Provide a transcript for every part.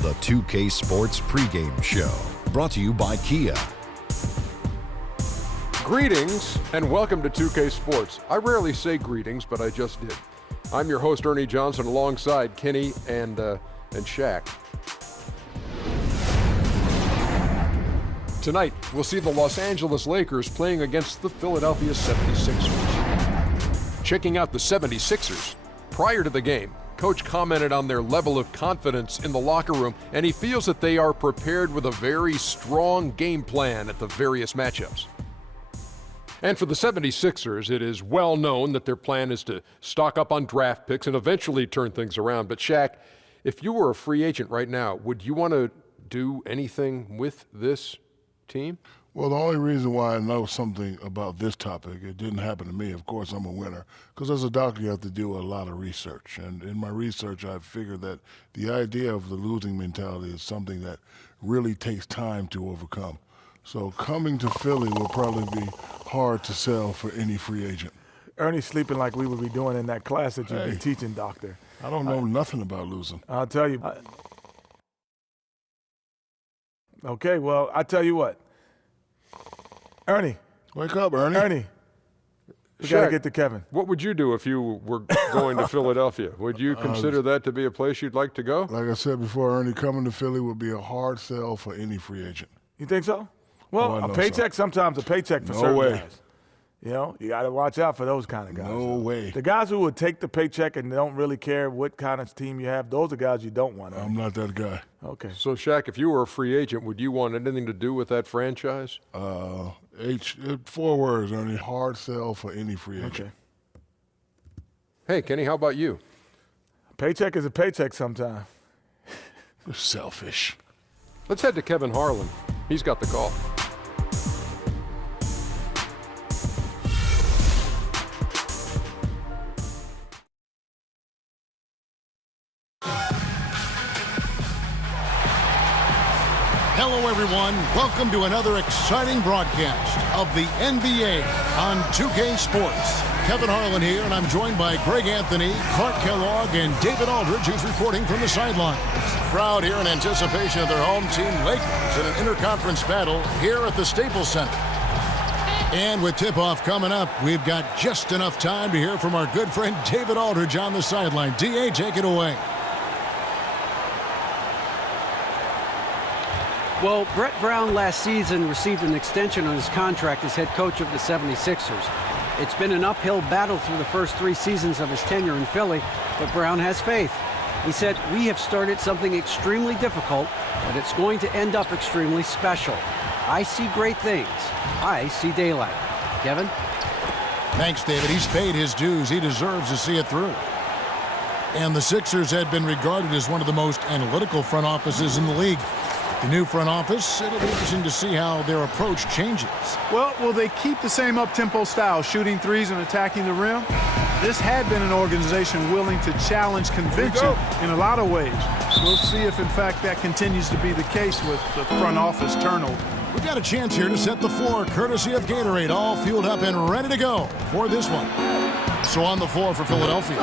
The 2K Sports pregame show, brought to you by Kia. Greetings and welcome to 2K Sports. I rarely say greetings, but I just did. I'm your host, Ernie Johnson, alongside Kenny and Shaq. Tonight, we'll see the Los Angeles Lakers playing against the Philadelphia 76ers. Checking out the 76ers, prior to the game, Coach commented on their level of confidence in the locker room, and he feels that they are prepared with a very strong game plan at the various matchups. And for the 76ers, it is well known that their plan is to stock up on draft picks and eventually turn things around. But Shaq, if you were a free agent right now, would you want to do anything with this team? Well, the only reason why I know something about this topic, it didn't happen to me, of course I'm a winner, because as a doctor you have to do a lot of research. And in my research I figured that the idea of the losing mentality is something that really takes time to overcome. So coming to Philly will probably be hard to sell for any free agent. Ernie's sleeping like we would be doing in that class that you've been teaching, Doctor. I don't know nothing about losing. I'll tell you. Okay, well, I tell you what. Ernie. Wake up, Ernie. Ernie. We got to get to Kevin. What would you do if you were going to Philadelphia? Would you consider that to be a place you'd like to go? Like I said before, Ernie, coming to Philly would be a hard sell for any free agent. You think so? Well, a paycheck, sometimes a paycheck for certain guys. You know, you got to watch out for those kind of guys. No way. The guys who would take the paycheck and don't really care what kind of team you have, those are guys you don't want. I'm not that guy. Okay. So, Shaq, if you were a free agent, would you want anything to do with that franchise? 4 words, Ernie. Hard sell for any free agent. Okay. Hey, Kenny, how about you? A paycheck is a paycheck sometimes. You're selfish. Let's head to Kevin Harlan. He's got the call. Hello, everyone. Welcome to another exciting broadcast of the NBA on 2K Sports. Kevin Harlan here, and I'm joined by Greg Anthony, Clark Kellogg, and David Aldridge, who's reporting from the sidelines. Crowd here in anticipation of their home team, Lakers, in an interconference battle here at the Staples Center. And with tip-off coming up, we've got just enough time to hear from our good friend David Aldridge on the sideline. D.A., take it away. Well, Brett Brown last season received an extension on his contract as head coach of the 76ers. It's been an uphill battle through the first 3 seasons of his tenure in Philly, but Brown has faith. He said, "We have started something extremely difficult, but it's going to end up extremely special. I see great things. I see daylight." Kevin? Thanks, David. He's paid his dues. He deserves to see it through. And the Sixers had been regarded as one of the most analytical front offices in the league. The new front office, it'll be interesting to see how their approach changes. Well, will they keep the same up-tempo style, shooting threes and attacking the rim? This had been an organization willing to challenge convention in a lot of ways. We'll see if, in fact, that continues to be the case with the front office turnover. We've got a chance here to set the floor, courtesy of Gatorade, all fueled up and ready to go for this one. So on the floor for Philadelphia,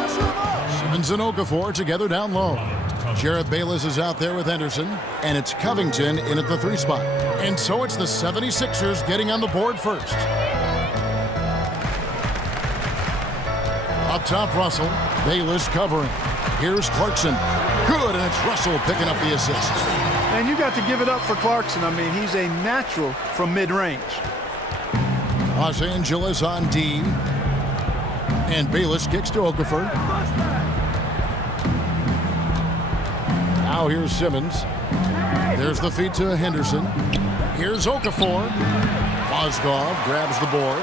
Simmons and Okafor together down low. Jarrett Bayless is out there with Henderson, and it's Covington in at the 3 spot. And so it's the 76ers getting on the board first. Up top, Russell. Bayless covering. Here's Clarkson. Good, and it's Russell picking up the assist. And you got to give it up for Clarkson. I mean, he's a natural from mid-range. Los Angeles on D. And Bayless kicks to Okafor. Now here's Simmons. There's the feed to Henderson. Here's Okafor. Mozgov grabs the board.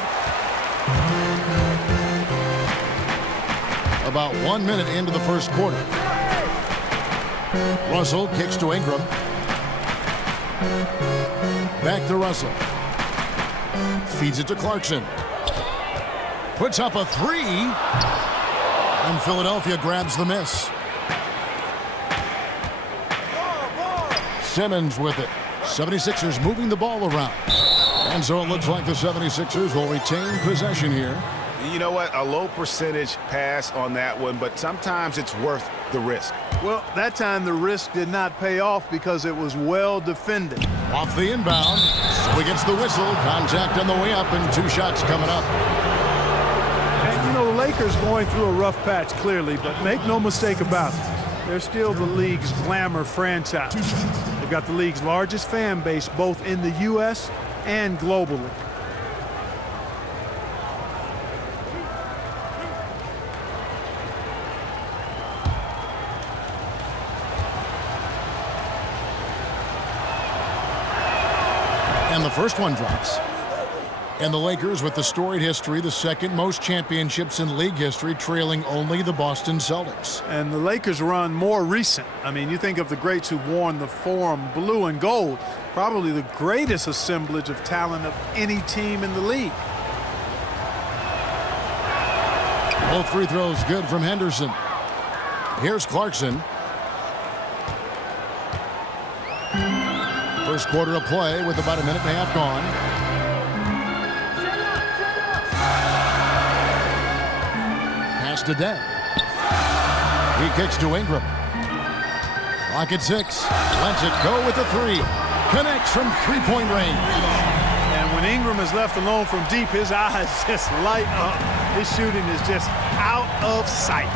About 1 minute into the first quarter. Russell kicks to Ingram. Back to Russell. Feeds it to Clarkson. Puts up a 3. And Philadelphia grabs the miss. Simmons with it. 76ers moving the ball around. And so it looks like the 76ers will retain possession here. You know what? A low percentage pass on that one, but sometimes it's worth the risk. Well, that time the risk did not pay off because it was well defended. Off the inbound. So he gets the whistle. Contact on the way up and 2 shots coming up. And, you know, the Lakers going through a rough patch, clearly, but make no mistake about it. They're still the league's glamour franchise. They've got the league's largest fan base both in the U.S. and globally. And the first one drops. And the Lakers, with the storied history, the second most championships in league history, trailing only the Boston Celtics. And the Lakers run more recent. I mean, you think of the greats who've worn the Forum blue and gold, probably the greatest assemblage of talent of any team in the league. Both free throws good from Henderson. Here's Clarkson. First quarter of play with about a minute and a half gone. Pass to Day. He kicks to Ingram. Clock at 6. Lets it go with the 3. Connects from three-point range. And when Ingram is left alone from deep, his eyes just light up. His shooting is just out of sight.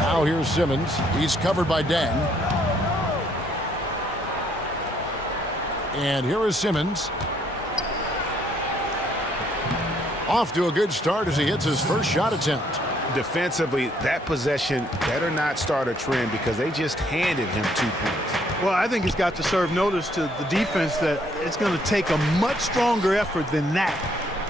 Now here's Simmons. He's covered by Deng. And here is Simmons. Off to a good start as he hits his first shot attempt. Defensively, that possession better not start a trend because they just handed him 2 points. Well, I think it's got to serve notice to the defense that it's going to take a much stronger effort than that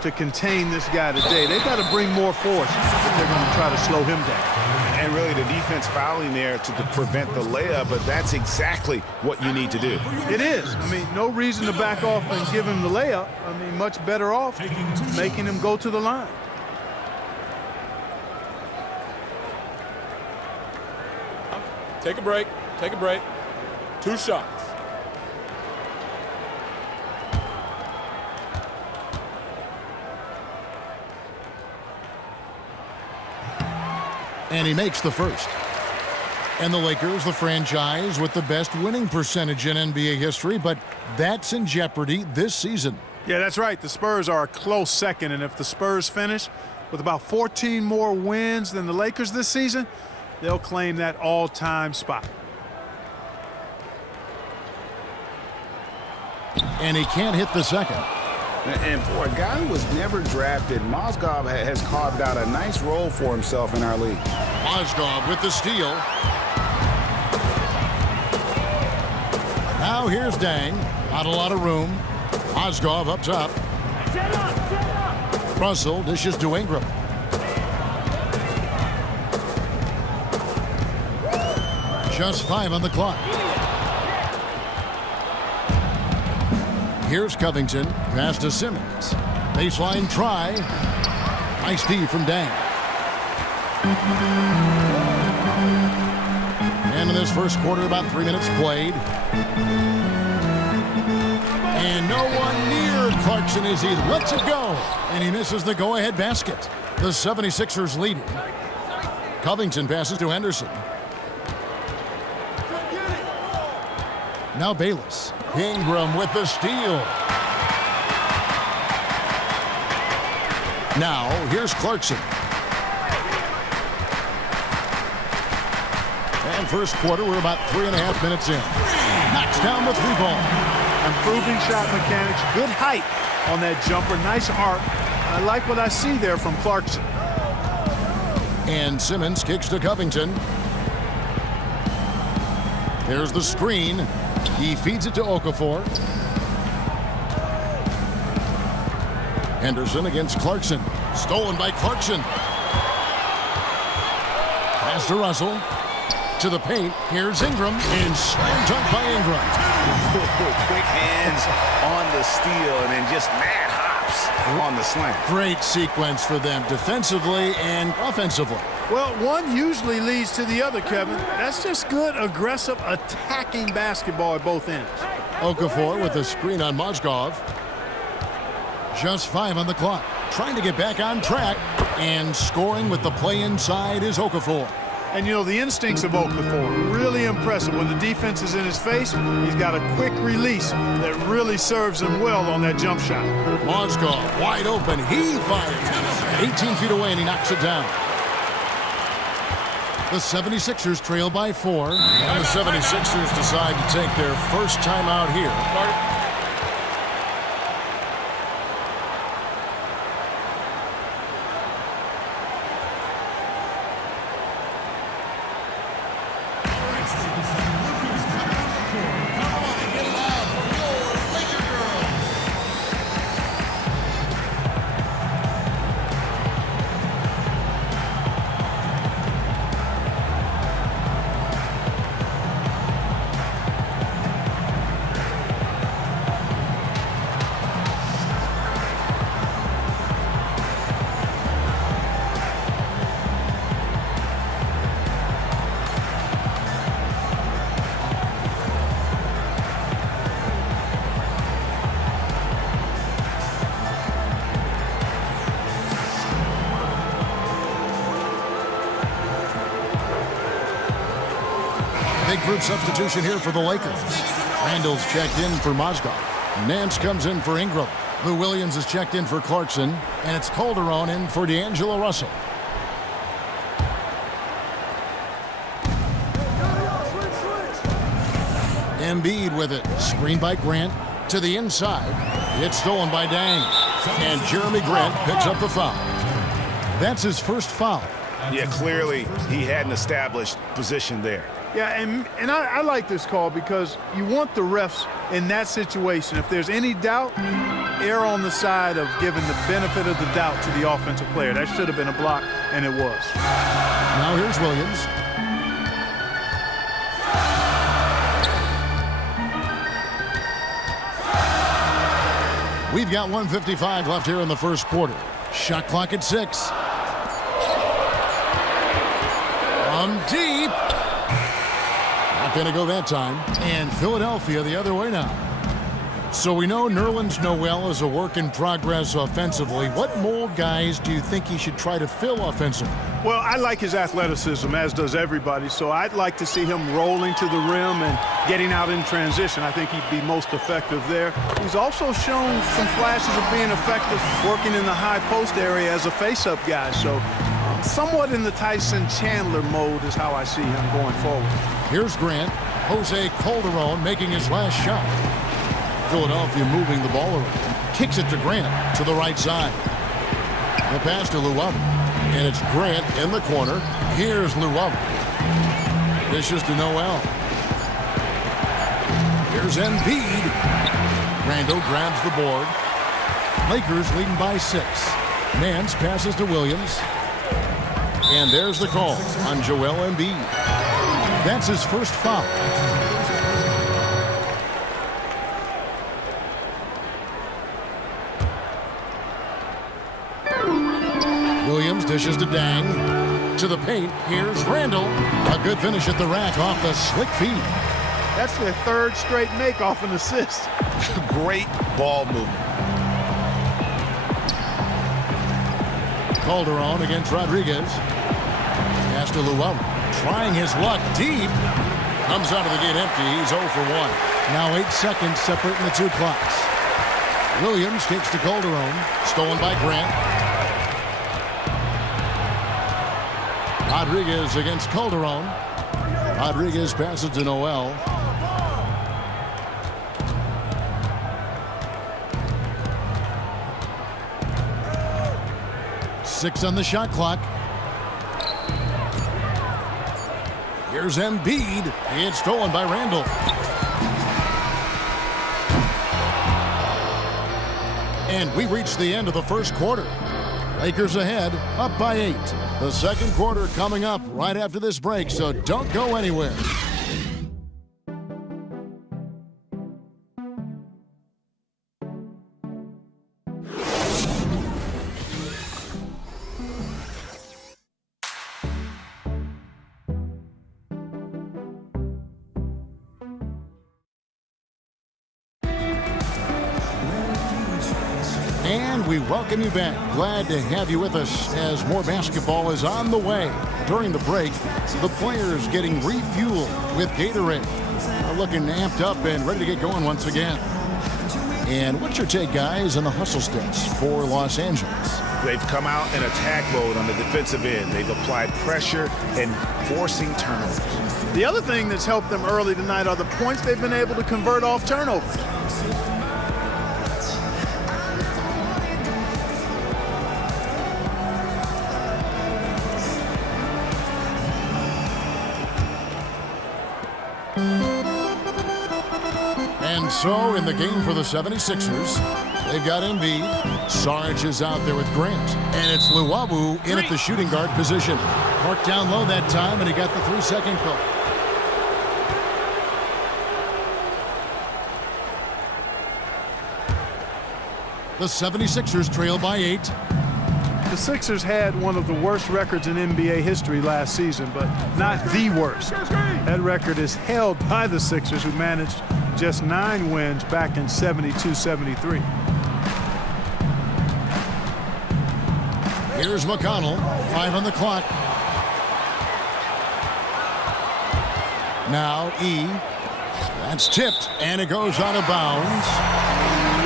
to contain this guy today. They've got to bring more force if they're going to try to slow him down. And really the defense fouling there to prevent the layup, but that's exactly what you need to do. It is. I mean, no reason to back off and give him the layup. I mean, much better off making him go to the line. Take a break. Take a break. 2 shots. And he makes the first. And the Lakers, the franchise with the best winning percentage in NBA history, but that's in jeopardy this season. Yeah, that's right. The Spurs are a close second, and if the Spurs finish with about 14 more wins than the Lakers this season, they'll claim that all-time spot. And he can't hit the second. And for a guy who was never drafted, Mozgov has carved out a nice role for himself in our league. Mozgov with the steal. Now here's Deng. Not a lot of room. Mozgov up top. Russell dishes to Ingram. Just 5 on the clock. Here's Covington. Pass to Simmons. Baseline try. Nice D from Deng. And in this first quarter, about 3 minutes played. And no one near Clarkson as he lets it go. And he misses the go-ahead basket. The 76ers leading. Covington passes to Henderson. Now Bayless. Ingram with the steal. Now, here's Clarkson. And first quarter, we're about 3.5 minutes in. Knocks down the 3-ball. Improving shot mechanics, good height on that jumper, nice arc. I like what I see there from Clarkson. And Simmons kicks to Covington. There's the screen. He feeds it to Okafor. Henderson against Clarkson. Stolen by Clarkson. Pass to Russell. To the paint. Here's Ingram. And slam dunk by Ingram. Quick hands on the steal and then just mad hops on the slam. Great sequence for them defensively and offensively. Well, one usually leads to the other, Kevin. That's just good, aggressive, attacking basketball at both ends. Okafor with the screen on Mozgov. Just 5 on the clock. Trying to get back on track. And scoring with the play inside is Okafor. And, you know, the instincts of Okafor, really impressive. When the defense is in his face, he's got a quick release that really serves him well on that jump shot. Mozgov wide open. He fires. 18 feet away, and he knocks it down. The 76ers trail by 4. And the 76ers decide to take their first time out here. Big group substitution here for the Lakers. Randall's checked in for Mozgov. Nance comes in for Ingram. Lou Williams is checked in for Clarkson. And it's Calderon in for D'Angelo Russell. Embiid with it. Screen by Grant to the inside. It's stolen by Dang. And Jeremy Grant picks up the foul. That's his first foul. Yeah, clearly he had an established position there. Yeah, and I like this call because you want the refs in that situation. If there's any doubt, err on the side of giving the benefit of the doubt to the offensive player. That should have been a block, and it was. Now here's Williams. We've got 1:55 left here in the first quarter. Shot clock at 6. From deep. Not going to go that time. And Philadelphia the other way now. So we know Nerlens Noel is a work in progress offensively. What mold guys do you think he should try to fill offensively? Well, I like his athleticism, as does everybody, so I'd like to see him rolling to the rim and getting out in transition. I think he'd be most effective there. He's also shown some flashes of being effective working in the high post area as a face-up guy, so somewhat in the Tyson Chandler mode is how I see him going forward. Here's Grant. Jose Calderon making his last shot. Philadelphia moving the ball around. Kicks it to Grant to the right side. The pass to Llewellyn. And it's Grant in the corner. Here's Llewellyn. Dishes to Noel. Here's Embiid. Randall grabs the board. Lakers leading by 6. Nance passes to Williams. And there's the call on Joel Embiid. That's his first foul. Williams dishes to Dang. To the paint, here's Randall. A good finish at the rack off the slick feed. That's their third straight make off an assist. Great ball movement. Calderon against Rodriguez. Pass to Llewellyn. Trying his luck deep. Comes out of the gate empty. He's 0 for 1. Now 8 seconds separating the two clocks. Williams kicks to Calderon. Stolen by Grant. Rodriguez against Calderon. Rodriguez passes to Noel. Six on the shot clock. Here's Embiid. It's stolen by Randall. And we reach the end of the first quarter. Lakers ahead, up by 8. The second quarter coming up right after this break, so don't go anywhere. And we welcome you back. Glad to have you with us as more basketball is on the way. During the break, the players getting refueled with Gatorade. Looking amped up and ready to get going once again. And what's your take, guys, on the hustle stats for Los Angeles? They've come out in attack mode on the defensive end. They've applied pressure and forcing turnovers. The other thing that's helped them early tonight are the points they've been able to convert off turnovers. And so in the game for the 76ers, they've got Embiid. Sarge is out there with Grant. And it's Luwawu in at the shooting guard position. Marked down low that time, and he got the 3-second call. The 76ers trail by 8. The Sixers had one of the worst records in NBA history last season, but not the worst. That record is held by the Sixers, who managed just 9 wins back in 72-73. Here's McConnell, 5 on the clock. Now E. That's tipped, and it goes out of bounds.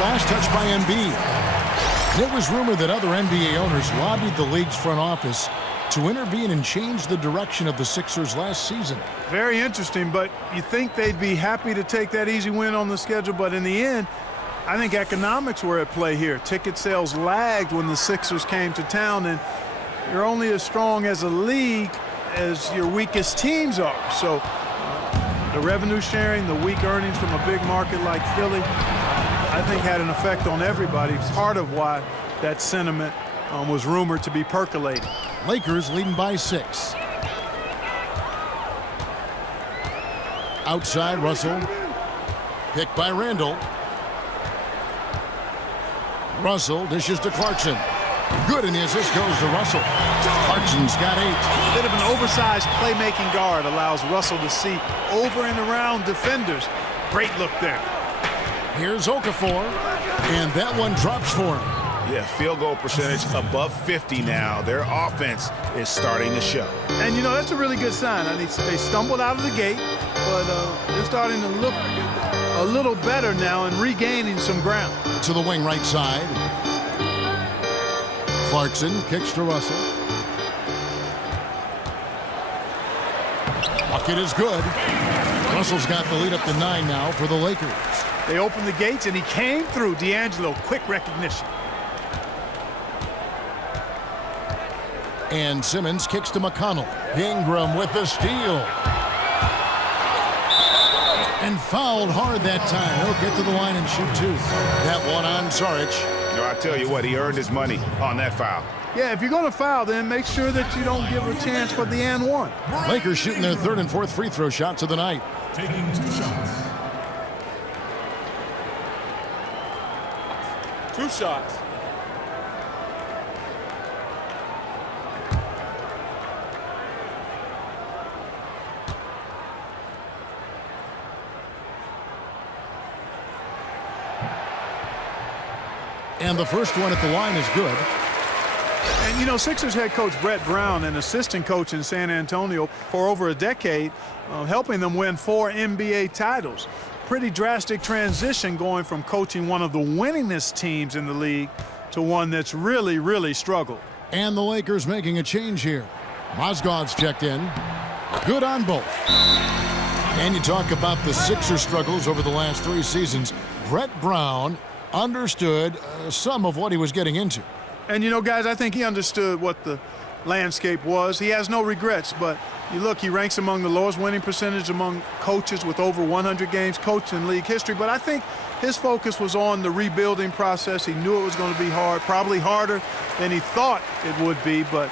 Last touch by Embiid. It was rumored that other NBA owners lobbied the league's front office to intervene and change the direction of the Sixers last season. Very interesting, but you think they'd be happy to take that easy win on the schedule, but in the end, I think economics were at play here. Ticket sales lagged when the Sixers came to town, and you're only as strong as a league as your weakest teams are. So the revenue sharing, the weak earnings from a big market like Philly, I think had an effect on everybody. Part of why that sentiment was rumored to be percolating. Lakers leading by 6. Outside, Russell. Picked by Randall. Russell dishes to Clarkson. Good, and the assist goes to Russell. Clarkson's got 8. Bit of an oversized playmaking guard allows Russell to see over and around defenders. Great look there. Here's Okafor, and that one drops for him. Yeah, field goal percentage above 50 now. Their offense is starting to show. And, you know, that's a really good sign. I mean, they stumbled out of the gate, but they're starting to look a little better now and regaining some ground. To the wing right side. Clarkson kicks to Russell. Bucket is good. Russell's got the lead up to 9 now for the Lakers. They opened the gates, and he came through. D'Angelo, quick recognition. And Simmons kicks to McConnell. Ingram with the steal. And fouled hard that time. He'll get to the line and shoot 2. That one on Saric. You know, I tell you what, he earned his money on that foul. Yeah, if you're going to foul, then make sure that you don't give a chance for the and one. Lakers shooting their 3rd and 4th free throw shots of the night. Taking 2 shots. 2 shots. And the first one at the line is good. And, you know, Sixers head coach Brett Brown, an assistant coach in San Antonio for over a decade, helping them win 4 NBA titles. Pretty drastic transition going from coaching one of the winningest teams in the league to one that's really, really struggled. And the Lakers making a change here. Mozgov's checked in. Good on both. And you talk about the Sixers struggles over the last 3 seasons. Brett Brown understood some of what he was getting into. And, you know, guys, I think he understood what the landscape was. He has no regrets, but you look, he ranks among the lowest winning percentage among coaches with over 100 games coached in league history. But I think his focus was on the rebuilding process. He knew it was going to be hard, probably harder than he thought it would be. But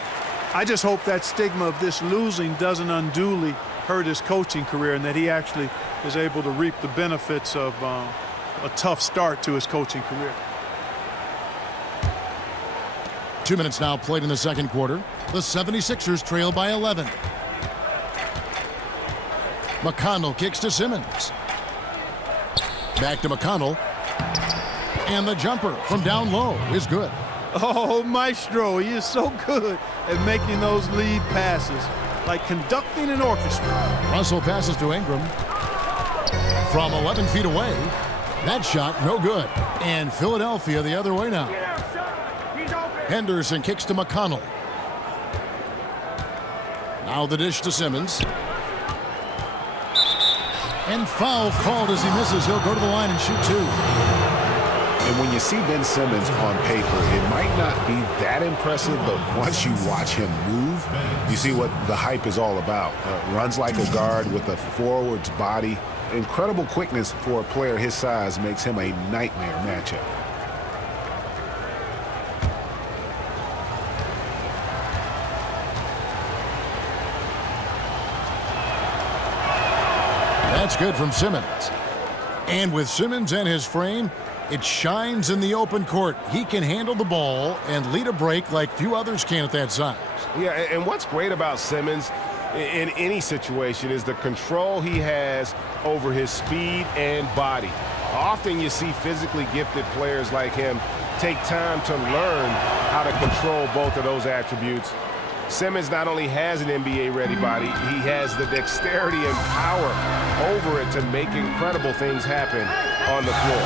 I just hope that stigma of this losing doesn't unduly hurt his coaching career and that he actually is able to reap the benefits of a tough start to his coaching career. 2 minutes now played in the second quarter. The 76ers trail by 11. McConnell kicks to Simmons. Back to McConnell. And the jumper from down low is good. Oh, Maestro, he is so good at making those lead passes, like conducting an orchestra. Russell passes to Ingram. From 11 feet away, that shot no good. And Philadelphia the other way now. Henderson kicks to McConnell. Now the dish to Simmons. And foul called as he misses. He'll go to the line and shoot 2. And when you see Ben Simmons on paper, it might not be that impressive, but once you watch him move, you see what the hype is all about. Runs like a guard with a forward's body. Incredible quickness for a player his size makes him a nightmare matchup. That's good from Simmons. And with Simmons and his frame, it shines in the open court. He can handle the ball and lead a break like few others can at that size. Yeah, and what's great about Simmons in any situation is the control he has over his speed and body. Often you see physically gifted players like him take time to learn how to control both of those attributes. Simmons not only has an NBA-ready body, he has the dexterity and power over it to make incredible things happen on the floor.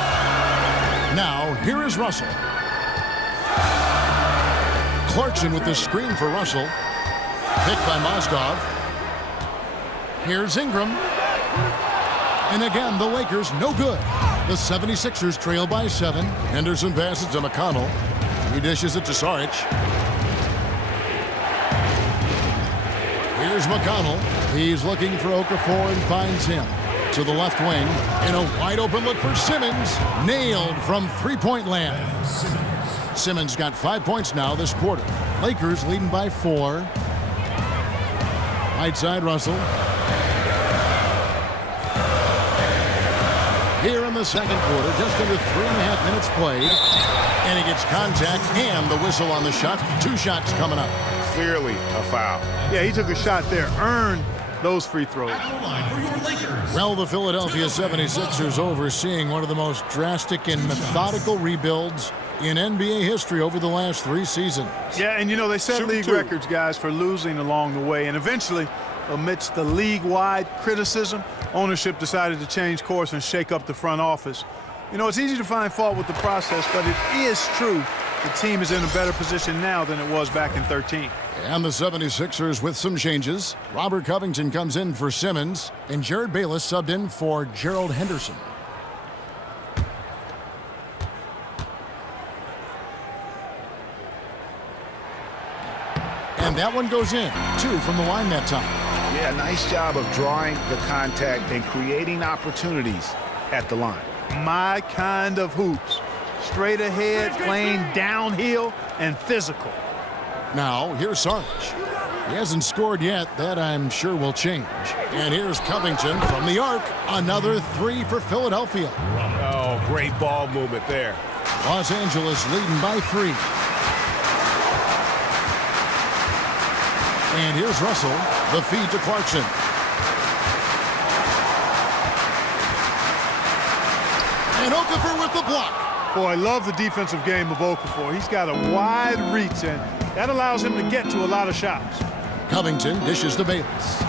Now, here is Russell. Clarkson with the screen for Russell. Picked by Mozgov. Here's Ingram. And again, the Lakers no good. The 76ers trail by 7. Henderson passes to McConnell. He dishes it to Saric. Here's McConnell. He's looking for Okafor and finds him. To the left wing. And a wide open look for Simmons. Nailed from three-point land. Simmons got 5 points now this quarter. Lakers leading by 4. Right side Russell. Here in the second quarter, just under 3.5 minutes played. And he gets contact and the whistle on the shot. 2 shots coming up. Clearly a foul. Yeah, he took a shot there, earned those free throws. Well, the Philadelphia 76ers overseeing one of the most drastic and methodical rebuilds in NBA history over the last 3 seasons. Yeah, and you know, they set league records, guys, for losing along the way. And eventually, amidst the league-wide criticism, ownership decided to change course and shake up the front office. You know, it's easy to find fault with the process, but it is true the team is in a better position now than it was back in 13. And the 76ers with some changes. Robert Covington comes in for Simmons, and Jared Bayless subbed in for Gerald Henderson. And that one goes in. 2 from the line that time. Yeah, nice job of drawing the contact and creating opportunities at the line. My kind of hoops. Straight ahead, playing downhill, and physical. Now, here's Saric. He hasn't scored yet. That, I'm sure, will change. And here's Covington from the arc. Another 3 for Philadelphia. Oh, great ball movement there. Los Angeles leading by 3. And here's Russell. The feed to Clarkson. And Okafor with the block. Boy, I love the defensive game of Okafor. He's got a wide reach, and that allows him to get to a lot of shots. Covington dishes to Bayless.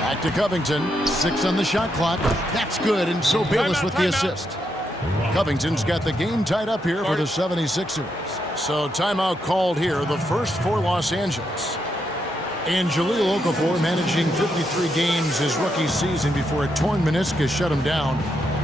Back to Covington. 6 on the shot clock. That's good, and so Bayless with the assist. Covington's got the game tied up here for the 76ers. So timeout called here, the first for Los Angeles. And Jahlil Okafor managing 53 games his rookie season before a torn meniscus shut him down.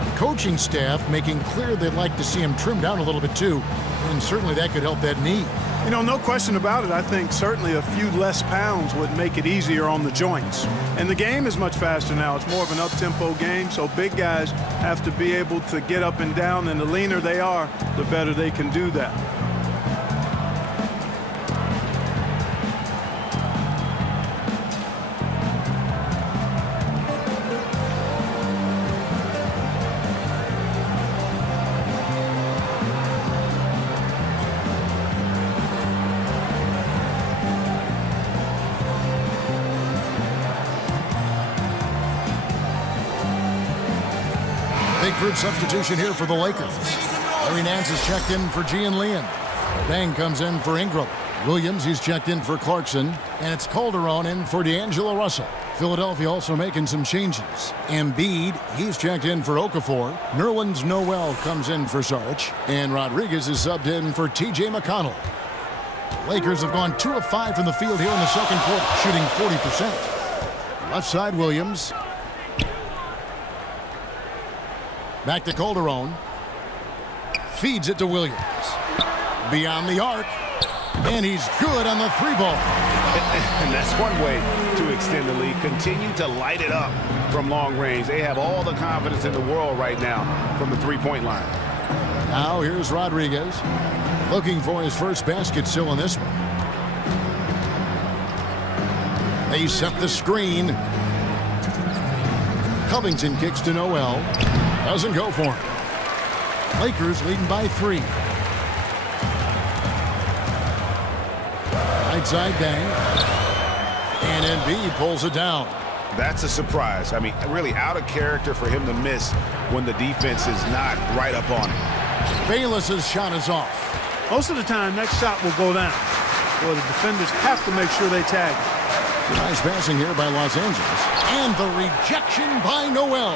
The coaching staff making clear they'd like to see him trimmed down a little bit too, and certainly that could help that knee. You know, no question about it. I think certainly a few less pounds would make it easier on the joints. And the game is much faster now. It's more of an up-tempo game, so big guys have to be able to get up and down, and the leaner they are, the better they can do that. third substitution here for the Lakers. Larry Nance is checked in for Gian Leon. Bang comes in for Ingram. Williams, he's checked in for Clarkson. And it's Calderon in for D'Angelo Russell. Philadelphia also making some changes. Embiid, he's checked in for Okafor. Nerlens Noel comes in for Sarge. And Rodriguez is subbed in for T.J. McConnell. The Lakers have gone 2 of 5 from the field here in the second quarter, shooting 40%. Left side, Williams. Back to Calderon. Feeds it to Williams. Beyond the arc. And he's good on the 3-ball. And that's one way to extend the lead. Continue to light it up from long range. They have all the confidence in the world right now from the 3-point line. Now here's Rodriguez. Looking for his first basket still in this one. They set the screen. Covington kicks to Noel. Doesn't go for him. Lakers leading by 3. Right side bang. And Embiid pulls it down. That's a surprise. I mean, really out of character for him to miss when the defense is not right up on him. Bayless's shot is off. Most of the time, that shot will go down. Well, the defenders have to make sure they tag it. Nice passing here by Los Angeles. And the rejection by Noel.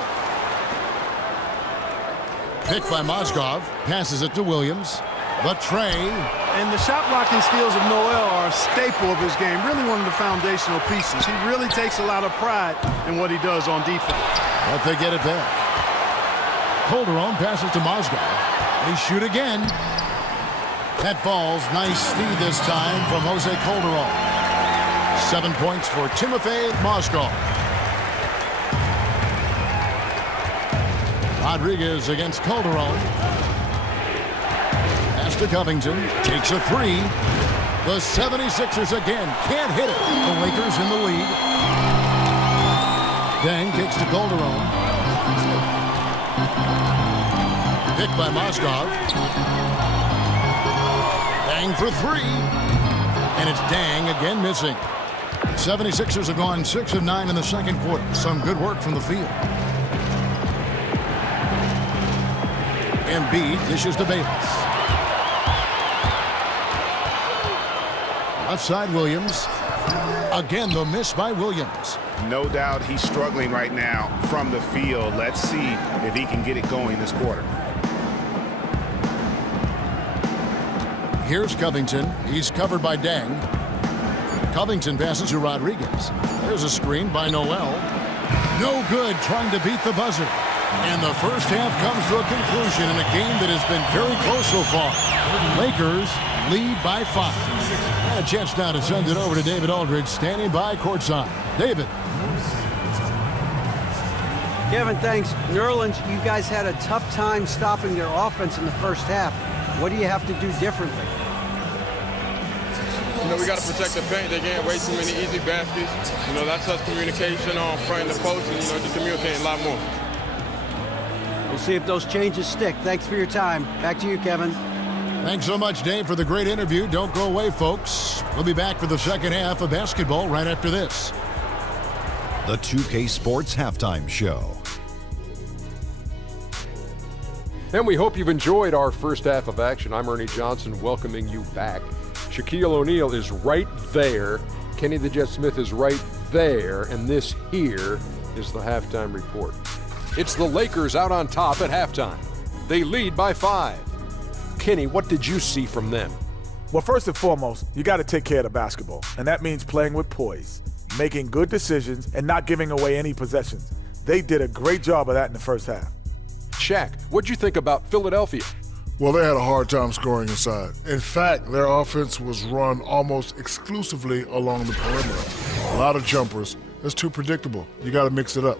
Picked by Mozgov. Passes it to Williams. The tray. And the shot blocking skills of Noel are a staple of his game. Really one of the foundational pieces. He really takes a lot of pride in what he does on defense. But they get it back. Calderon passes to Mozgov. They shoot again. That falls. Nice feed this time from Jose Calderon. 7 points for Timofey Mozgov. Rodriguez against Calderon. Pass to Covington. Takes a 3. The 76ers again can't hit it. The Lakers in the lead. Deng kicks to Calderon. Picked by Mozgov. Deng for 3. And it's Deng again missing. The 76ers have gone 6 of 9 in the second quarter. Some good work from the field. Embiid dishes to Bayless. Left side, Williams. Again, the miss by Williams. No doubt he's struggling right now from the field. Let's see if he can get it going this quarter. Here's Covington. He's covered by Deng. Covington passes to Rodriguez. There's a screen by Noel. No good, trying to beat the buzzer. And the first half comes to a conclusion in a game that has been very close so far. Lakers lead by 5. And a chance now to send it over to David Aldridge, standing by courtside. David. Kevin, thanks. Nerlens, you guys had a tough time stopping their offense in the first half. What do you have to do differently? You know, we got to protect the paint. They get way too many easy baskets. You know, that's us communication on front of the post and, you know, just communicating a lot more. We'll see if those changes stick. Thanks for your time. Back to you, Kevin. Thanks so much, Dave, for the great interview. Don't go away, folks. We'll be back for the second half of basketball right after this. The 2K Sports Halftime Show. And we hope you've enjoyed our first half of action. I'm Ernie Johnson welcoming you back. Shaquille O'Neal is right there. Kenny the Jet Smith is right there. And this here is the halftime report. It's the Lakers out on top at halftime. They lead by 5. Kenny, what did you see from them? Well, first and foremost, you got to take care of the basketball. And that means playing with poise, making good decisions, and not giving away any possessions. They did a great job of that in the first half. Shaq, what'd you think about Philadelphia? Well, they had a hard time scoring inside. In fact, their offense was run almost exclusively along the perimeter. A lot of jumpers. That's too predictable. You got to mix it up.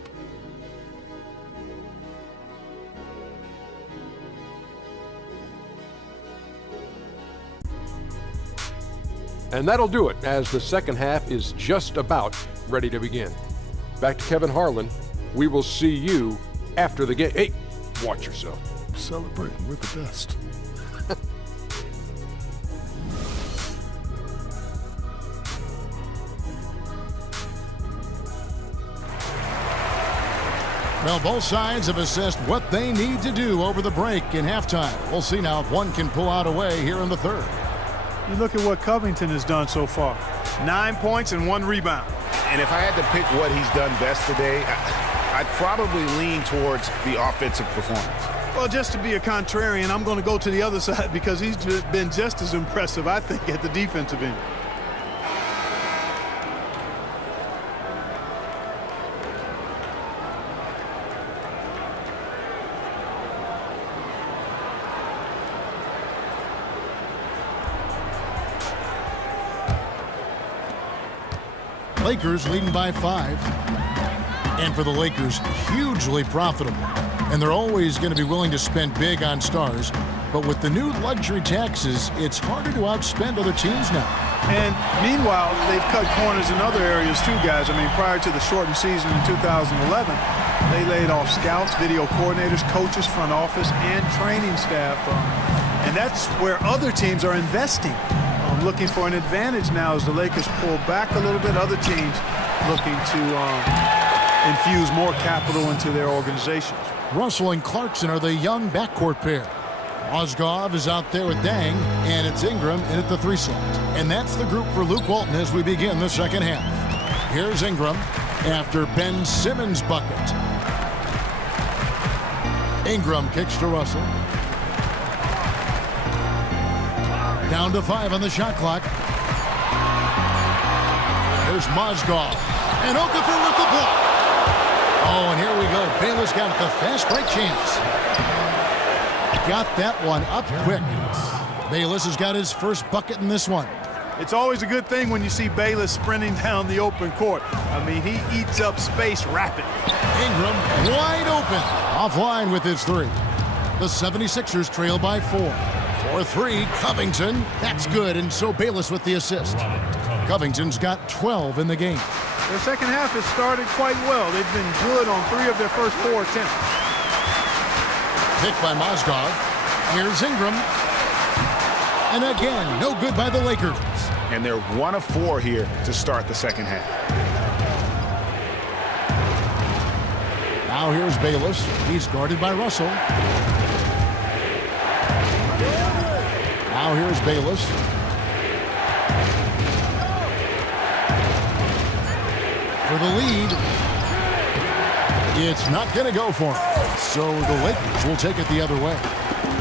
And that'll do it, as the second half is just about ready to begin. Back to Kevin Harlan. We will see you after the game. Hey, watch yourself. Celebrating with the best. Well, both sides have assessed what they need to do over the break in halftime. We'll see now if one can pull out a way here in the third. You look at what Covington has done so far. 9 points and 1 rebound. And if I had to pick what he's done best today, I'd probably lean towards the offensive performance. Well, just to be a contrarian, I'm going to go to the other side because he's been just as impressive, I think, at the defensive end. Lakers leading by 5. And for the Lakers, hugely profitable. And they're always going to be willing to spend big on stars. But with the new luxury taxes, it's harder to outspend other teams now. And meanwhile, they've cut corners in other areas too, guys. I mean, prior to the shortened season in 2011, they laid off scouts, video coordinators, coaches, front office, and training staff. And that's where other teams are investing. Looking for an advantage now as the Lakers pull back a little bit. Other teams looking to infuse more capital into their organizations. Russell and Clarkson are the young backcourt pair. Mozgov is out there with Dang, and it's Ingram in at the 3 slot. And that's the group for Luke Walton as we begin the second half. Here's Ingram after Ben Simmons' bucket. Ingram kicks to Russell. Down to 5 on the shot clock. Here's Mozgov. And Okafor with the block. Oh, and here we go. Bayless got the fast break chance. Got that one up quick. Bayless has got his first bucket in this one. It's always a good thing when you see Bayless sprinting down the open court. I mean, he eats up space rapidly. Ingram wide open. Offline with his 3. The 76ers trail by 4. For 3, Covington. That's good, and so Bayless with the assist. Covington's got 12 in the game. Their second half has started quite well. They've been good on 3 of their first 4 attempts. Picked by Mozgov. Here's Ingram. And again, no good by the Lakers. And they're 1 of 4 here to start the second half. Now here's Bayless. He's guarded by Russell. Now here's Bayless. For the lead. It's not going to go for him. So the Lakers will take it the other way.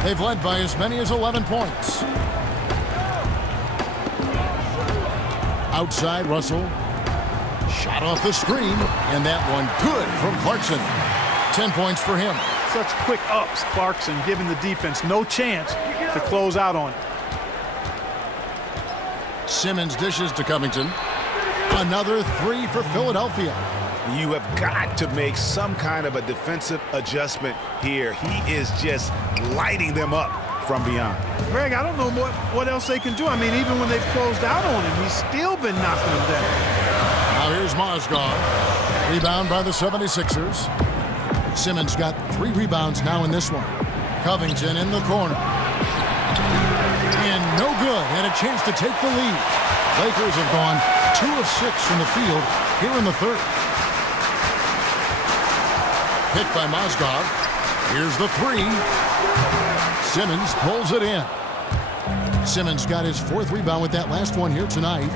They've led by as many as 11 points. Outside, Russell. Shot off the screen. And that one good from Clarkson. 10 points for him. Such quick ups, Clarkson, giving the defense no chance to close out on it. Simmons dishes to Covington. Another 3 for Philadelphia. You have got to make some kind of a defensive adjustment here. He is just lighting them up from beyond. Greg, I don't know what else they can do. I mean, even when they've closed out on him, he's still been knocking them down. Now here's Mozgov. Rebound by the 76ers. Simmons got 3 rebounds now in this one. Covington in the corner. And no good, and a chance to take the lead. Lakers have gone 2 of 6 from the field here in the third. Picked by Mozgov. Here's the 3. Simmons pulls it in. Simmons got his 4th rebound with that last one here tonight.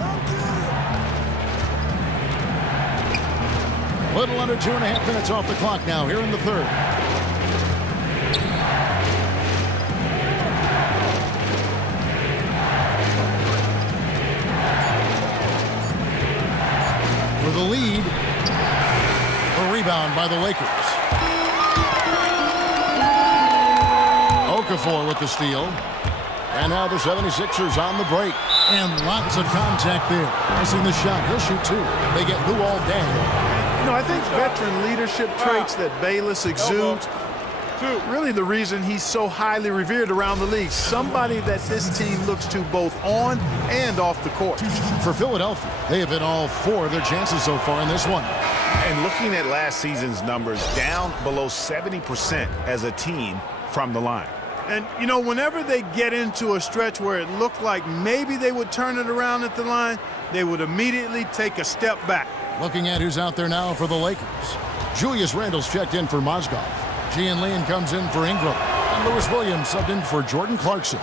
A little under 2.5 minutes off the clock now here in the third. For the lead, a rebound by the Lakers. Okafor with the steal. And now the 76ers on the break. And lots of contact there. Missing the shot. He'll shoot 2. They get Lou all day. You know, I think veteran leadership traits that Bayless exudes, really the reason he's so highly revered around the league. Somebody that this team looks to both on and off the court. For Philadelphia, they have hit all 4 of their chances so far in this one. And looking at last season's numbers, down below 70% as a team from the line. And, you know, whenever they get into a stretch where it looked like maybe they would turn it around at the line, they would immediately take a step back. Looking at who's out there now for the Lakers. Julius Randle's checked in for Mozgov. Gian Leon comes in for Ingram. And Lewis Williams subbed in for Jordan Clarkson.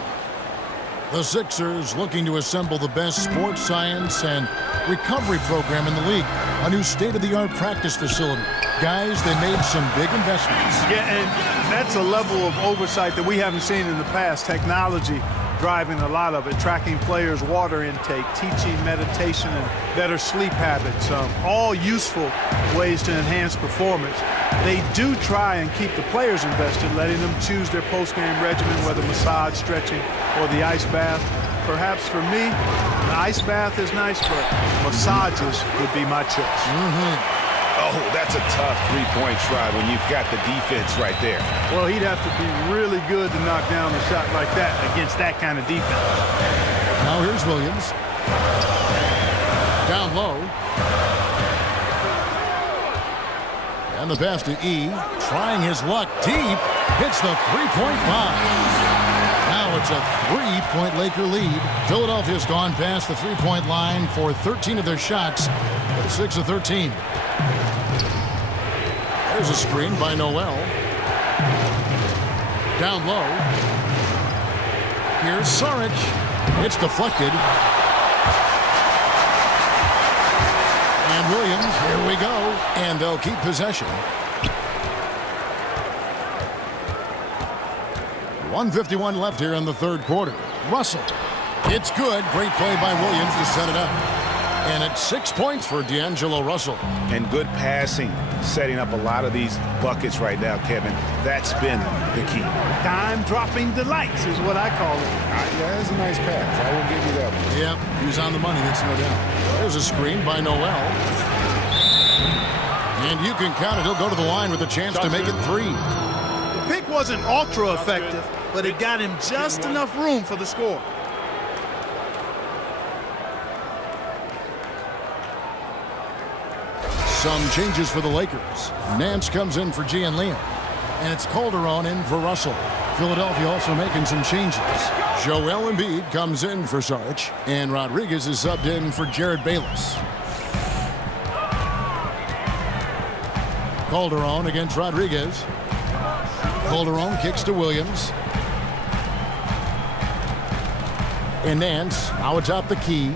The Sixers looking to assemble the best sports science and recovery program in the league. A new state-of-the-art practice facility. Guys, they made some big investments. Yeah, and that's a level of oversight that we haven't seen in the past. Technology driving a lot of it, tracking players' water intake, teaching meditation and better sleep habits, all useful ways to enhance performance. They do try and keep the players invested, letting them choose their post-game regimen, whether massage, stretching, or the ice bath. Perhaps for me, the ice bath is nice, but massages would be my choice. Oh, that's a tough three-point try when you've got the defense right there. Well, he'd have to be really good to knock down a shot like that against that kind of defense. Now here's Williams. Down low. And the pass to E. Trying his luck deep. Hits the three-point bomb. Now it's a three-point Laker lead. Philadelphia's gone past the three-point line for 13 of their shots. 6 of 13. There's a screen by Noel. Down low. Here's Saric. It's deflected. And Williams, here we go. And they'll keep possession. 1:51 left here in the third quarter. Russell. It's good. Great play by Williams to set it up. And it's 6 points for D'Angelo Russell. And good passing, setting up a lot of these buckets right now, Kevin. That's been the key. Time-dropping delights is what I call it. Yeah, that's a nice pass. I will give you that one. Yep, he's on the money, that's no doubt. There's a screen by Noel. And you can count it. He'll go to the line with a chance to make it 3. The pick wasn't ultra-effective, but it got him just enough room for the score. Some changes for the Lakers. Nance comes in for Gian Leon. And it's Calderon in for Russell. Philadelphia also making some changes. Joel Embiid comes in for Saric. And Rodriguez is subbed in for Jared Bayless. Calderon against Rodriguez. Calderon kicks to Williams. And Nance now atop the key.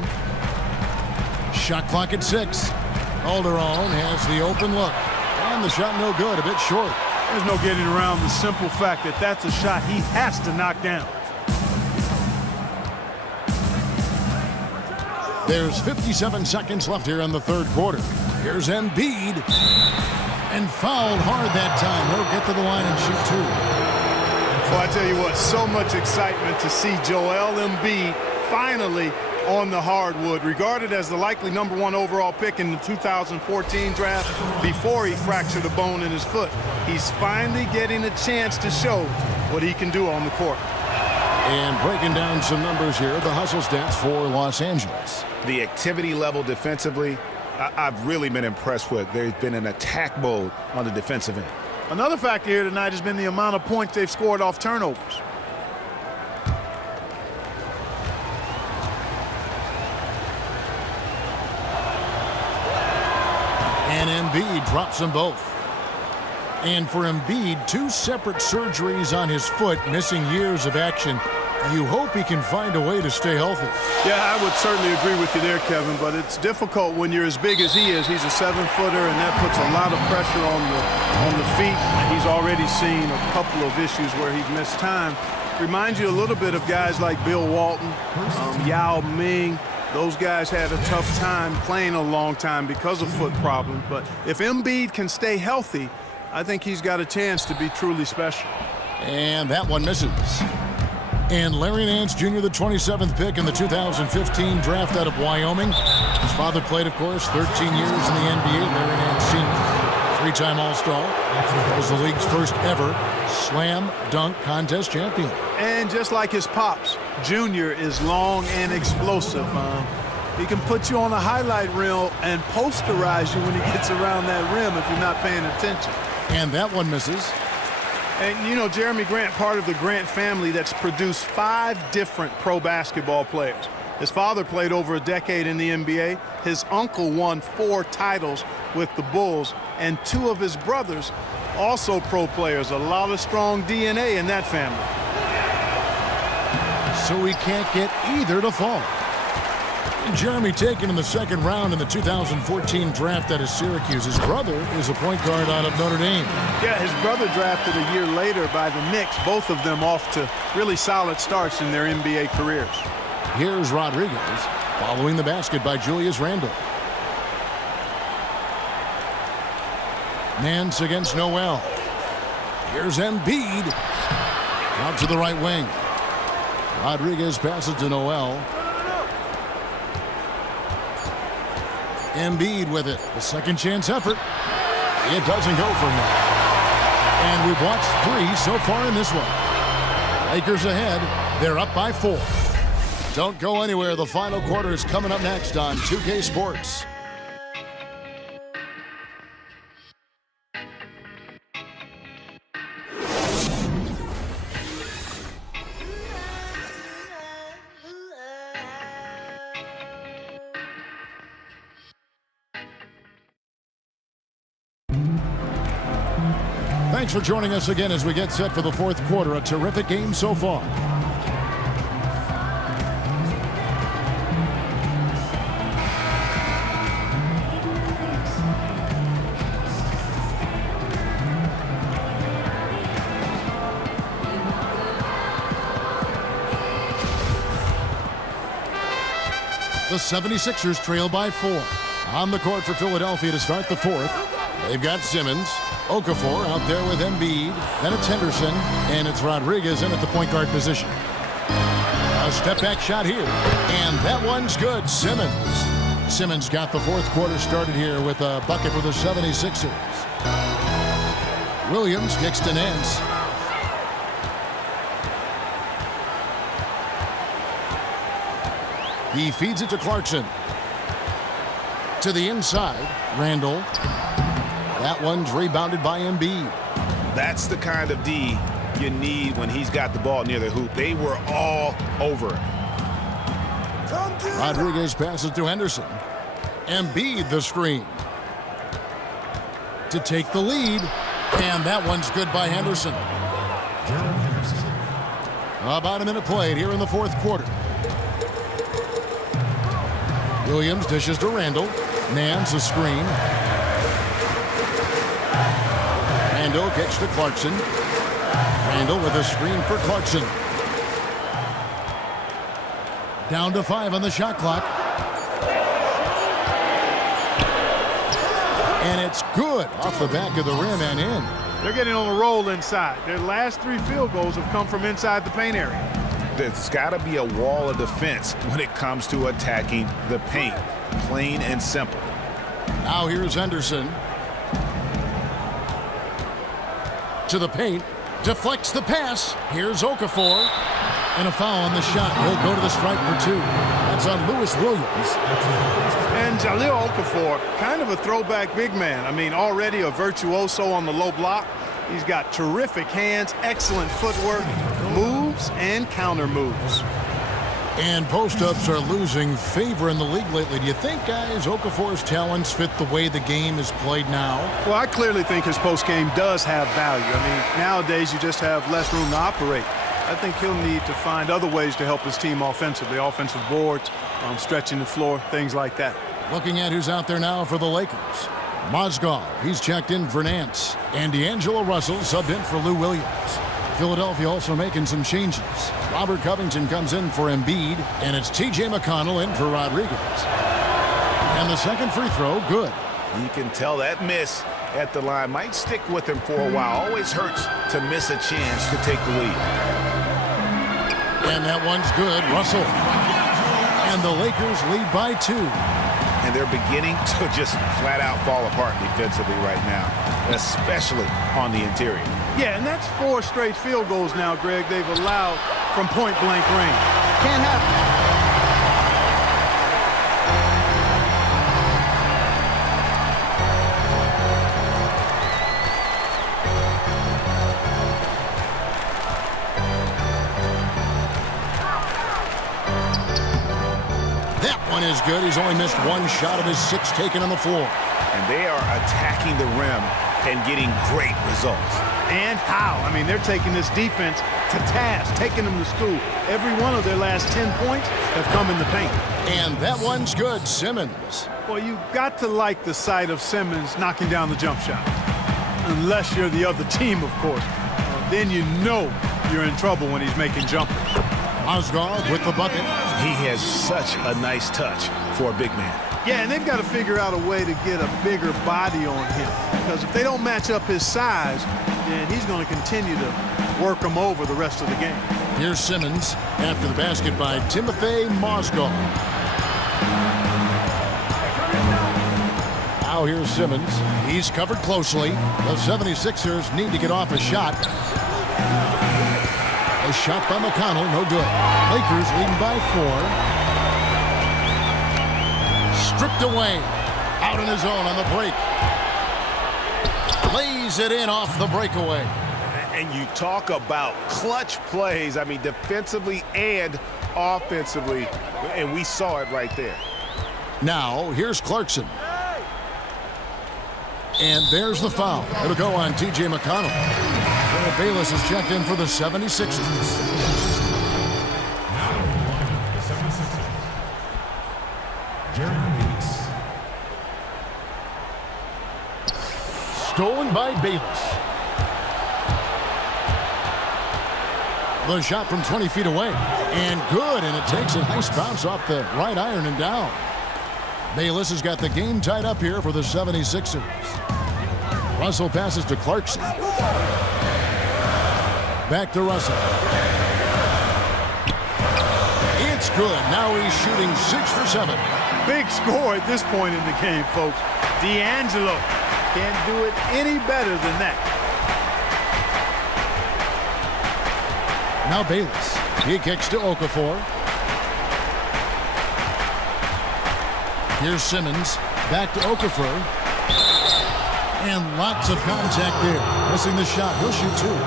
Shot clock at 6. Calderon has the open look. And the shot no good, a bit short. There's no getting around the simple fact that that's a shot he has to knock down. There's 57 seconds left here in the third quarter. Here's Embiid. And fouled hard that time. He'll get to the line and shoot 2. Well, I tell you what, so much excitement to see Joel Embiid finally on the hardwood, regarded as the likely #1 overall pick in the 2014 draft before he fractured a bone in his foot. He's finally getting a chance to show what he can do on the court. And breaking down some numbers here, the hustle stats for Los Angeles. The activity level defensively, I've really been impressed with. There's been an attack mode on the defensive end. Another factor here tonight has been the amount of points they've scored off turnovers. And Embiid drops them both. And for Embiid, 2 separate surgeries on his foot, missing years of action. You hope he can find a way to stay healthy. Yeah, I would certainly agree with you there, Kevin, but it's difficult when you're as big as he is. He's a 7-footer, and that puts a lot of pressure on the feet. He's already seen a couple of issues where he's missed time. Reminds you a little bit of guys like Bill Walton, Yao Ming. Those guys had a tough time playing a long time because of foot problems. But if Embiid can stay healthy, I think he's got a chance to be truly special. And that one misses. And Larry Nance Jr., the 27th pick in the 2015 draft out of Wyoming. His father played, of course, 13 years in the NBA. Larry Nance Sr., 3-time All-Star. Was the league's first ever slam dunk contest champion. And just like his pops, Junior is long and explosive. He can put you on a highlight reel and posterize you when he gets around that rim if you're not paying attention. And that one misses. And, you know, Jeremy Grant, part of the Grant family that's produced 5 different pro basketball players. His father played over a decade in the NBA. His uncle won 4 titles with the Bulls. and 2 of his brothers also pro players. A lot of strong DNA in that family. So he can't get either to fall. Jeremy taken in the second round in the 2014 draft out of Syracuse. His brother is a point guard out of Notre Dame. Yeah, his brother drafted a year later by the Knicks, both of them off to really solid starts in their NBA careers. Here's Rodriguez following the basket by Julius Randle. Nance against Noel. Here's Embiid out to the right wing. Rodriguez passes to Noel. Embiid with it. The second chance effort. It doesn't go for him. And we've watched 3 so far in this one. Lakers ahead. They're up by 4. Don't go anywhere. The final quarter is coming up next on 2K Sports. Thanks for joining us again as we get set for the fourth quarter. A terrific game so far. The 76ers trail by 4. On the court for Philadelphia to start the fourth. They've got Simmons, Okafor out there with Embiid, then it's Henderson, and it's Rodriguez in at the point guard position. A step-back shot here, and that one's good. Simmons got the fourth quarter started here with a bucket for the 76ers. Williams kicks to Nance. He feeds it to Clarkson. To the inside, Randle. That one's rebounded by Embiid. That's the kind of D you need when he's got the ball near the hoop. They were all over it. Rodriguez passes to Henderson. Embiid the screen. To take the lead. And that one's good by Henderson. About a minute played here in the fourth quarter. Williams dishes to Randle. Nance a screen. Randle gets to Clarkson. Randle with a screen for Clarkson. Down to 5 on the shot clock. And it's good off the back of the rim and in. They're getting on a roll inside. Their last 3 field goals have come from inside the paint area. There's got to be a wall of defense when it comes to attacking the paint. Plain and simple. Now here's Henderson. To the paint. Deflects the pass. Here's Okafor. And a foul on the shot. He'll go to the stripe for 2. That's on Lewis Williams. And Jahlil Okafor, kind of a throwback big man. I mean, already a virtuoso on the low block. He's got terrific hands, excellent footwork, moves, and counter moves. And post-ups are losing favor in the league lately. Do you think, guys, Okafor's talents fit the way the game is played now? Well, I clearly think his post-game does have value. I mean, nowadays you just have less room to operate. I think he'll need to find other ways to help his team offensively, offensive boards, stretching the floor, things like that. Looking at who's out there now for the Lakers. Mozgov, he's checked in for Nance. And D'Angelo Russell subbed in for Lou Williams. Philadelphia also making some changes. Robert Covington comes in for Embiid, and it's T.J. McConnell in for Rodriguez. And the second free throw, good. You can tell that miss at the line might stick with him for a while. Always hurts to miss a chance to take the lead. And that one's good. Russell. And the Lakers lead by 2. And they're beginning to just flat out fall apart defensively right now, especially on the interior. Yeah, and that's 4 straight field goals now, Greg, they've allowed from point-blank range. Can't happen. one is good. He's only missed one shot of his 6 taken on the floor. And they are attacking the rim and getting great results. And how? I mean, they're taking this defense to task, taking them to school. Every one of their last 10 points have come in the paint. And that one's good. Simmons. Well, you've got to like the sight of Simmons knocking down the jump shot. Unless you're the other team, of course. Then you know you're in trouble when he's making jumpers. Mozgov with the bucket. He has such a nice touch for a big man. Yeah, and they've got to figure out a way to get a bigger body on him. Because if they don't match up his size, then he's going to continue to work him over the rest of the game. Here's Simmons after the basket by Timofey Mozgov. Now here's Simmons. He's covered closely. The 76ers need to get off a shot. A shot by McConnell, no good. Lakers leading by 4. Stripped away. Out in his own on the break. Lays it in off the breakaway. And you talk about clutch plays, I mean, defensively and offensively, and we saw it right there. Now, here's Clarkson. And there's the foul. It'll go on T.J. McConnell. Bayless is checked in for the 76ers. Stolen by Bayless. The shot from 20 feet away. And good, and it takes a nice bounce off the right iron and down. Bayless has got the game tied up here for the 76ers. Russell passes to Clarkson. Back to Russell. It's good. Now he's shooting 6 for 7. Big score at this point in the game, folks. D'Angelo can't do it any better than that. Now Bayless. He kicks to Okafor. Here's Simmons. Back to Okafor. And lots of contact there. Missing the shot. He'll shoot 2.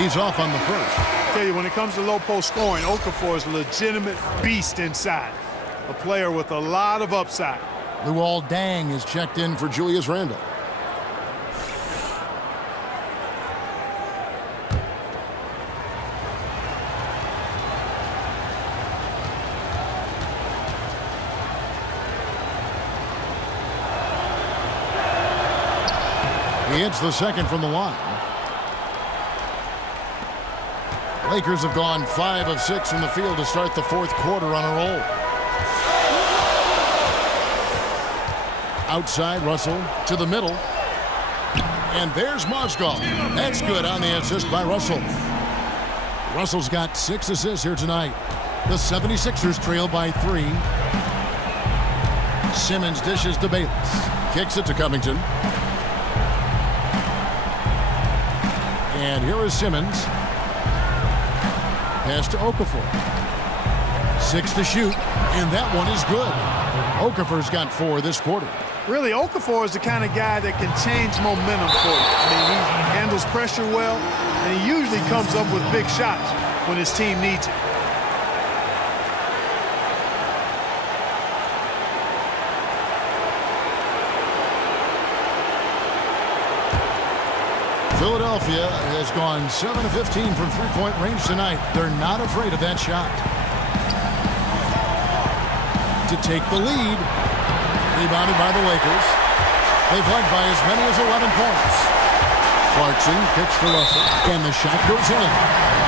He's off on the first. I tell you, when it comes to low post scoring, Okafor is a legitimate beast inside. A player with a lot of upside. Luol Deng is checked in for Julius Randle. He hits the second from the line. Lakers have gone 5 of 6 from the field to start the 4th quarter on a roll. Outside, Russell to the middle. And there's Mozgov. That's good on the assist by Russell. Russell's got 6 assists here tonight. The 76ers trail by 3. Simmons dishes to Bayless. Kicks it to Covington. And here is Simmons. Pass to Okafor. 6 to shoot, and that one is good. Okafor's got 4 this quarter. Really, Okafor is the kind of guy that can change momentum for you. I mean, he handles pressure well, and he usually comes up with big shots when his team needs it. Philadelphia has gone 7 of 15 from three-point range tonight. They're not afraid of that shot. To take the lead. Rebounded by the Lakers. They've led by as many as 11 points. Clarkson kicks to Russell, and the shot goes in.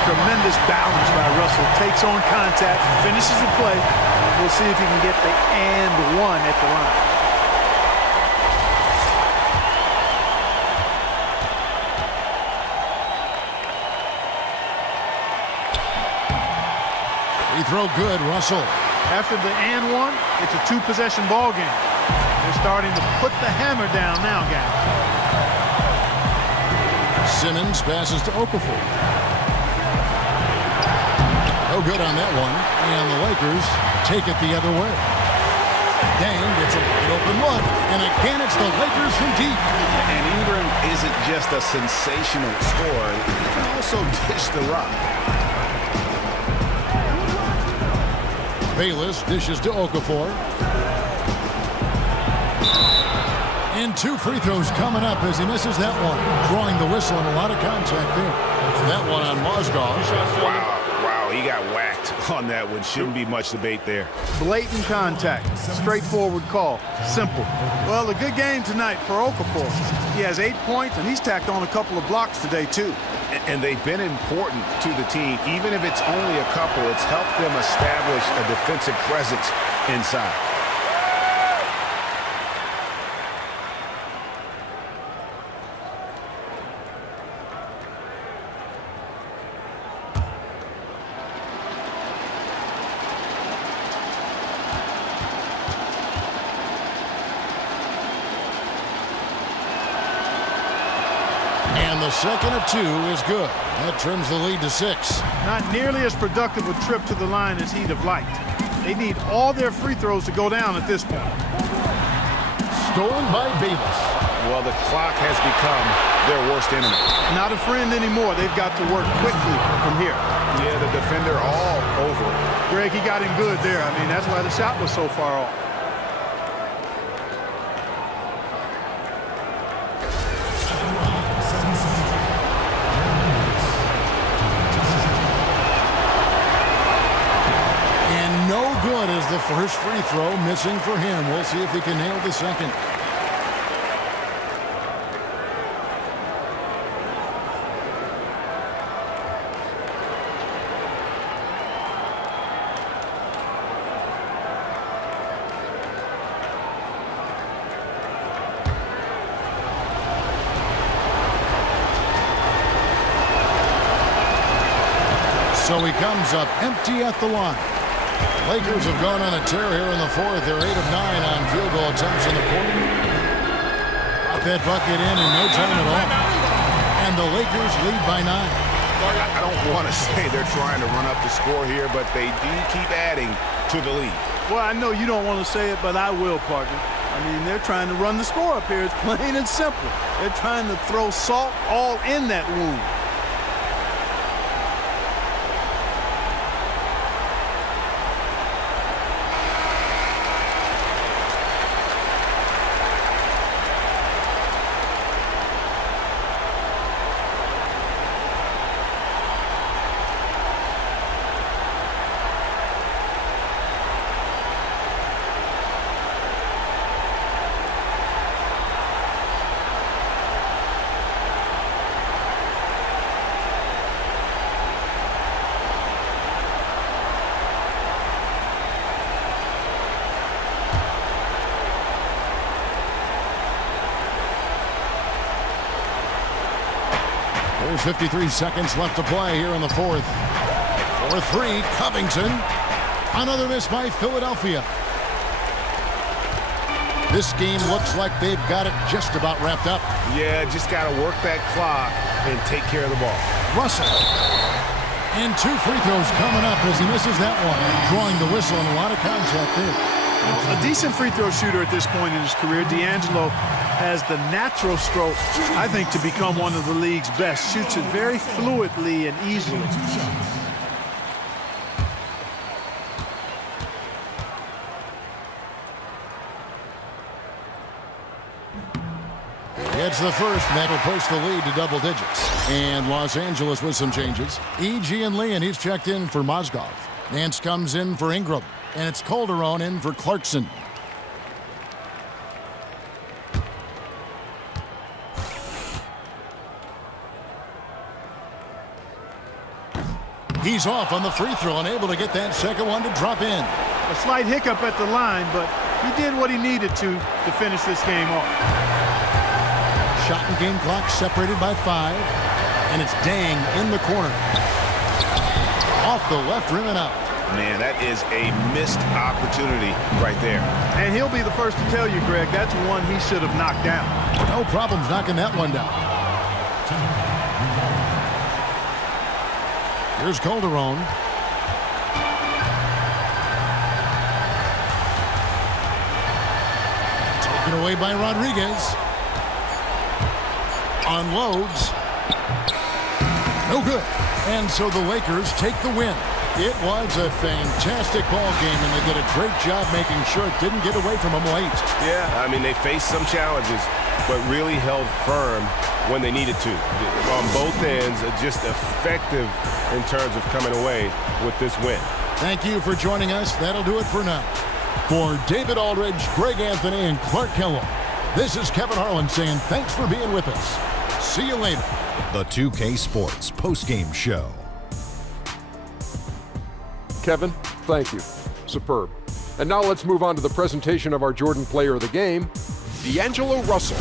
Tremendous balance by Russell. Takes on contact, finishes the play. We'll see if he can get the and one at the line. Free throw good, Russell. After the and one, it's a 2-possession ball game. They're starting to put the hammer down now, guys. Simmons passes to Okafor. No good on that one. And the Lakers take it the other way. Dang gets a wide open look. And again, it's the Lakers from deep. And Ingram isn't just a sensational scorer. He can also dish the rock. Bayless dishes to Okafor. And 2 free throws coming up as he misses that one. Drawing the whistle and a lot of contact there. That one on Mozgov. Wow, he got whacked on that one. Shouldn't be much debate there. Blatant contact. Straightforward call. Simple. Well, a good game tonight for Okafor. He has 8 points, and he's tacked on a couple of blocks today, too. And they've been important to the team. Even if it's only a couple, it's helped them establish a defensive presence inside. And the second of 2 is good. That trims the lead to 6. Not nearly as productive a trip to the line as he'd have liked. They need all their free throws to go down at this point. Stolen by Bayless. Well, the clock has become their worst enemy. Not a friend anymore. They've got to work quickly from here. Yeah, the defender all over. Greg, he got him good there. I mean, that's why the shot was so far off. The first free throw missing for him. We'll see if he can nail the second. So he comes up empty at the line. Lakers have gone on a tear here in the 4th. They're 8 of 9 on field goal attempts in the quarter. Got that bucket in no time at all. And the Lakers lead by 9. I don't want to say they're trying to run up the score here, but they do keep adding to the lead. Well, I know you don't want to say it, but I will, partner. I mean, they're trying to run the score up here. It's plain and simple. They're trying to throw salt all in that wound. There's 53 seconds left to play here in the 4th. 4-3, Covington. Another miss by Philadelphia. This game looks like they've got it just about wrapped up. Yeah, just got to work that clock and take care of the ball. Russell. And 2 free throws coming up as he misses that one. Drawing the whistle and a lot of contact there. A decent free throw shooter at this point in his career. D'Angelo has the natural stroke, I think, to become one of the league's best. Shoots it very fluidly and easily. Gets the first, and that'll push the lead to double digits. And Los Angeles with some changes. E.G. and Lee, and he's checked in for Mozgov. Nance comes in for Ingram, and it's Calderon in for Clarkson. He's off on the free throw and able to get that second one to drop in. A slight hiccup at the line, but he did what he needed to finish this game off. Shot and game clock separated by 5, and it's Dang in the corner. Off the left rim and out. Man, that is a missed opportunity right there. And he'll be the first to tell you, Greg, that's one he should have knocked down. No problems knocking that one down. Here's Calderon. Taken away by Rodriguez. Unloads. No good. And so the Lakers take the win. It was a fantastic ball game, and they did a great job making sure it didn't get away from them late. Yeah, I mean, they faced some challenges, but really held firm when they needed to. On both ends, just effective in terms of coming away with this win. Thank you for joining us. That'll do it for now. For David Aldridge, Greg Anthony, and Clark Kellogg, this is Kevin Harlan saying thanks for being with us. See you later. The 2K Sports postgame show. Kevin, thank you. Superb. And now let's move on to the presentation of our Jordan Player of the Game, D'Angelo Russell.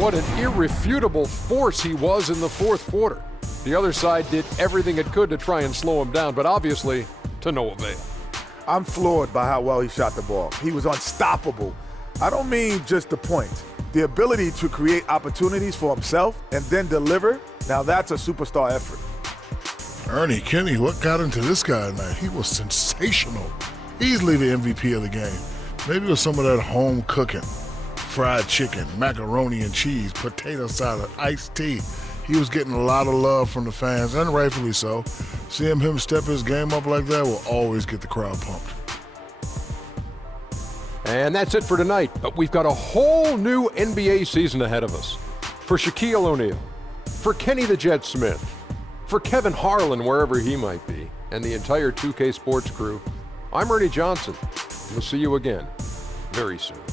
What an irrefutable force he was in the fourth quarter. The other side did everything it could to try and slow him down, but obviously to no avail. I'm floored by how well he shot the ball. He was unstoppable. I don't mean just the points. The ability to create opportunities for himself and then deliver, now that's a superstar effort. Ernie Kinney, what got into this guy tonight? He was sensational. Easily the MVP of the game. Maybe it was some of that home cooking. Fried chicken, macaroni and cheese, potato salad, iced tea. He was getting a lot of love from the fans, and rightfully so. Seeing him step his game up like that will always get the crowd pumped. And that's it for tonight, but we've got a whole new NBA season ahead of us. For Shaquille O'Neal, for Kenny the Jet Smith, for Kevin Harlan, wherever he might be, and the entire 2K Sports crew, I'm Ernie Johnson. We'll see you again very soon.